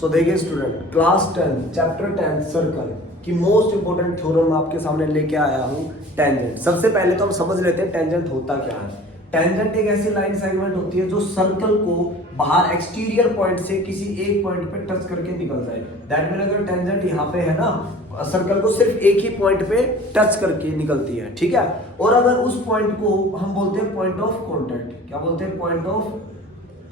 सो देखिए student, class 10 chapter 10 circle की most important theorem आपके सामने लेके आया हूँ, टेंजेंट। सबसे पहले तो हम समझ लेते हैं टेंजेंट होता क्या है। टेंजेंट एक ऐसी लाइन सेगमेंट होती है जो सर्कल को बाहर एक्सटीरियर पॉइंट से किसी एक पॉइंट पे टच करके निकल जाए। दैट मीन अगर टेंजेंट यहाँ पे है ना, सर्कल को सिर्फ एक ही पॉइंट पे टच करके निकलती है, ठीक है। और अगर उस पॉइंट को हम बोलते हैं पॉइंट ऑफ कॉन्टैक्ट। क्या बोलते हैं? पॉइंट ऑफ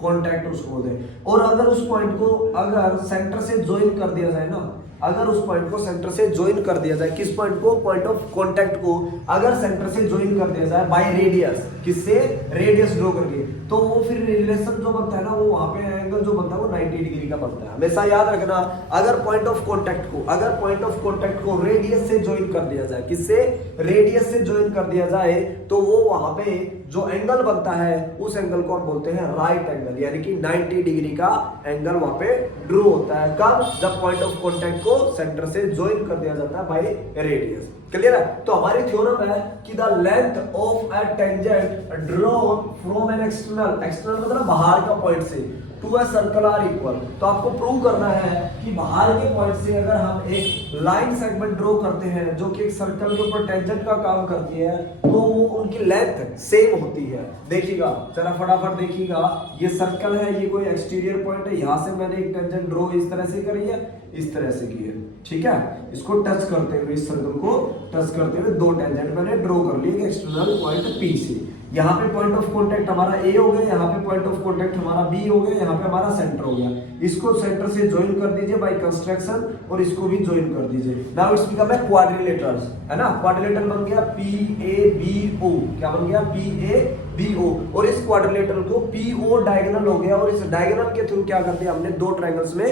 कॉन्टैक्ट उसको बोलते हैं। और अगर उस पॉइंट को अगर सेंटर से ज्वाइन कर दिया जाए ना, अगर उस पॉइंट को सेंटर से ज्वाइन कर दिया जाए, किस पॉइंट को? पॉइंट ऑफ कांटेक्ट को अगर सेंटर से ज्वाइन कर दिया जाए बाय रेडियस, किससे? रेडियस ड्रॉ करके, तो वो फिर रिलेशन जो बनता है ना, वो वहां पे एंगल जो बनता है वो 90 डिग्री का बनता है। हमेशा याद रखना, अगर पॉइंट ऑफ कांटेक्ट को रेडियस से ज्वाइन कर दिया जाए, किससे? रेडियस से ज्वाइन कर दिया जाए, तो वो वहां पे जो एंगल बनता है उस एंगल को हम बोलते हैं राइट एंगल, यानी कि 90 डिग्री का एंगल वहां पे ड्रॉ होता है। कब? जब पॉइंट ऑफ कांटेक्ट को सेंटर से ज्वाइन कर दिया जाता है बाय रेडियस। क्लियर है? तो हमारी थ्योरम है कि the length of a tangent drawn from an external मतलब बाहर का पॉइंट से to a circle are equal. तो आपको प्रूव करना है कि बाहर के पॉइंट से अगर हम एक लाइन सेगमेंट ड्रॉ करते हैं जो कि एक सर्कल के ऊपर टेंजेंट का काम करती है, तो उनकी लेंथ सेम होती है। देखिएगा जरा फटाफट देखिएगा, ये सर्कल है, ये कोई एक्सटीरियर पॉइंट है, यहां से मैंने एक टेंजेंट ड्रॉ इस तरह से करी है, इस तरह से की है, ठीक है। इसको टच करते हुए, इस सर्कल को टच करते हुए दो टेंजेंट मैंने ड्रॉ कर लिए एक्सटर्नल पॉइंट पी से। यहाँ पे पॉइंट ऑफ कांटेक्ट हमारा ए हो गया, यहाँ पे पॉइंट ऑफ कांटेक्ट हमारा बी हो गया, यहाँ पे हमारा सेंटर हो गया। इसको सेंटर से ज्वाइन कर दीजिए बाय कंस्ट्रक्शन और इसको भी ज्वाइन कर दीजिए। Now it's become a quadrilateral, है ना। क्वाड्रिलेटरल बन गया PABO। क्या बन गया? PABO। और इस क्वाड्रिलेटरल को PO डायगोनल हो गया, और इस डायगोनल के थ्रू क्या कर दिया हमने? दो ट्रायंगल्स में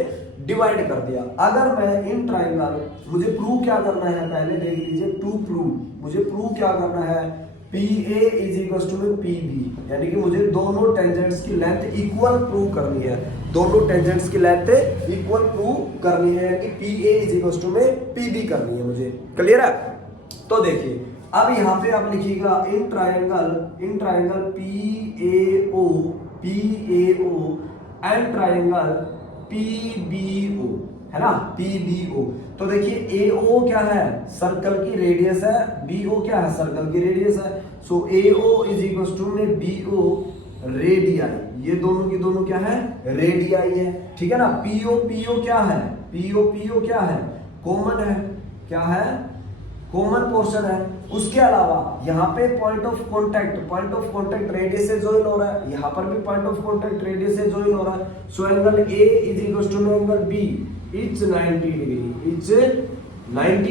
डिवाइड कर दिया। अगर मैं इन ट्रायंगल, मुझे प्रूव क्या करना है, पहले देख लीजिए। टू प्रूव, मुझे प्रूव क्या करना है? PA is equal to PB, यानी कि मुझे दोनों टेंजेंट्स की लेंथ इक्वल प्रूव करनी है। दोनों टेंजेंट्स की लेंथ इक्वल प्रूव करनी है, यानी कि PA is equal to PB करनी है मुझे। क्लियर है? तो देखिए अब यहाँ पे आप लिखिएगा in triangle PAO and triangle PBO, है ना, PBO। तो देखिए AO क्या है? सर्कल की रेडियस है, BO क्या है? सर्कल की रेडियस है। सो AO इज इक्वल टू में BO रेडियाई। ये दोनों की दोनों क्या है? रेडियाई है, ठीक है ना। PO क्या है? PO क्या है? कॉमन है। क्या है? कॉमन पोर्शन है। उसके अलावा यहाँ पे पॉइंट ऑफ कांटेक्ट रेडियस से ज्वाइन हो रहा है, यहाँ पर भी पॉइंट ऑफ कांटेक्ट रेडियस से ज्वाइन हो रहा है। So angle A is equal to angle B, it's 90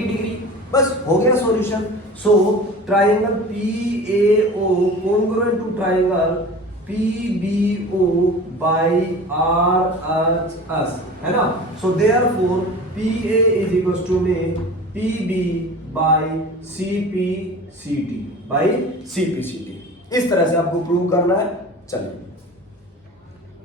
degree. बस हो गया solution. So triangle PAO congruent to triangle PBO by RHS, है ना। So therefore PA is equal to में PB बाय CPCT। इस तरह से आपको प्रूव करना है। चलिए